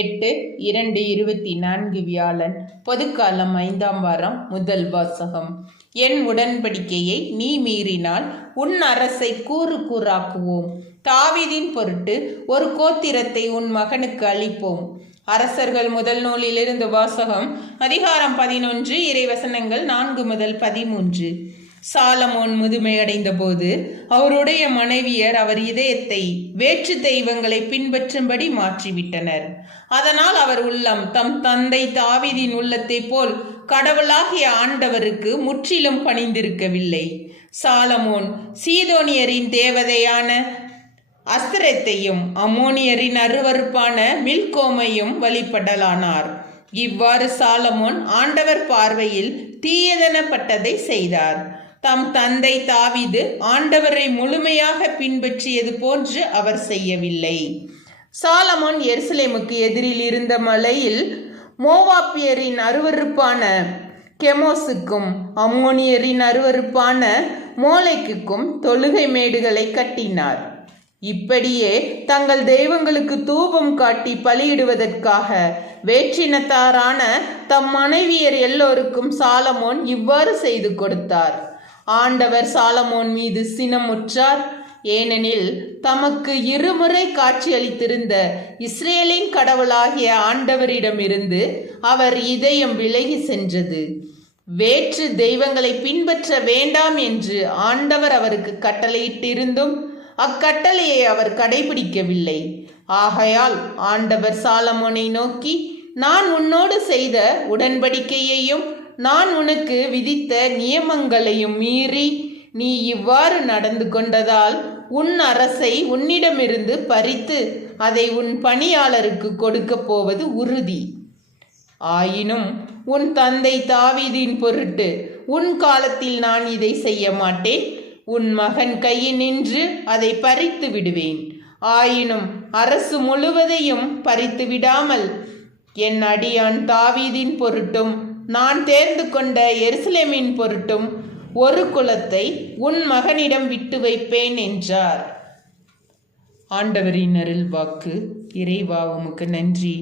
8/2/24 வியாழன். பொதுக்காலம் 5ஆம் வாரம். முதல் வாசகம். என் உடன்படிக்கையை நீ மீறினால் உன் அரசை கூறு கூறாக்குவோம். தாவீதின் பொருட்டு ஒரு கோத்திரத்தை உன் மகனுக்கு அளிப்போம். அரசர்கள் முதல் நூலிலிருந்து வாசகம். அதிகாரம் 11, இறைவசனங்கள் 4 முதல் 13. சாலமோன் முதுமையடைந்த போது அவருடைய மனைவியர் அவர் இதயத்தை வேற்று தெய்வங்களை பின்பற்றும்படி மாற்றிவிட்டனர். அதனால் அவர் உள்ளம் தம் தந்தை தாவீதின் உள்ளத்தை போல் கடவுளாகிய ஆண்டவருக்கு முற்றிலும் பணிந்திருக்கவில்லை. சாலமோன் சீதோனியரின் தேவதையான அஸ்தரத்தையும் அம்மோனியரின் அருவருப்பான மில்கோமையும் வழிபடலானார். இவ்வாறு சாலமோன் ஆண்டவர் பார்வையில் தீயதனப்பட்டதை செய்தார். தம் தந்தை தாவீது ஆண்டவரை முழுமையாக பின்பற்றியது போன்று அவர் செய்யவில்லை. சாலமோன் எருசலேமுக்கு எதிரில் இருந்த மலையில் மோவாபியரின் அருவருப்பான கெமோசுக்கும் அம்மோனியரின் அருவருப்பான மோலைக்குக்கும் தொழுகை மேடுகளை கட்டினார். இப்படியே தங்கள் தெய்வங்களுக்கு தூபம் காட்டி பலியிடுவதற்காக வேற்றினத்தாரான தம் மனைவியர் எல்லோருக்கும் சாலமோன் இவ்வாறு செய்து கொடுத்தார். ஆண்டவர் சாலமோன் மீது சினமுற்றார். ஏனெனில் தமக்கு இருமுறை காட்சியளித்திருந்த இஸ்ரேலின் கடவுளாகிய ஆண்டவரிடமிருந்து அவர் இதயம் விலகி சென்றது. வேற்று தெய்வங்களை பின்பற்ற வேண்டாம் என்று ஆண்டவர் அவருக்கு கட்டளையிட்டிருந்தும் அக்கட்டளையை அவர் கடைபிடிக்கவில்லை. ஆகையால் ஆண்டவர் சாலமோனை நோக்கி, நான் உன்னோடு செய்த உடன்படிக்கையையும் நான் உனக்கு விதித்த நியமங்களையும் மீறி நீ இவ்வாறு நடந்து கொண்டதால் உன் அரசை உன்னிடமிருந்து பறித்து அதை உன் பணியாளருக்கு கொடுக்க போவது உறுதி. ஆயினும் உன் தந்தை தாவீதின் பொருட்டு உன் காலத்தில் நான் இதை செய்ய மாட்டேன். உன் மகன் கையினின்று அதை பறித்து விடுவேன். ஆயினும் அரசு முழுவதையும் பறித்து விடாமல் என் அடியான் தாவீதின் பொருட்டும் நான் தேர்ந்து கொண்ட எருசலேமின் பொருட்டும் ஒரு குலத்தை உன் மகனிடம் விட்டு வைப்பேன் என்றார். ஆண்டவரின் அருள் வாக்கு. இறைவா உமக்கு நன்றி.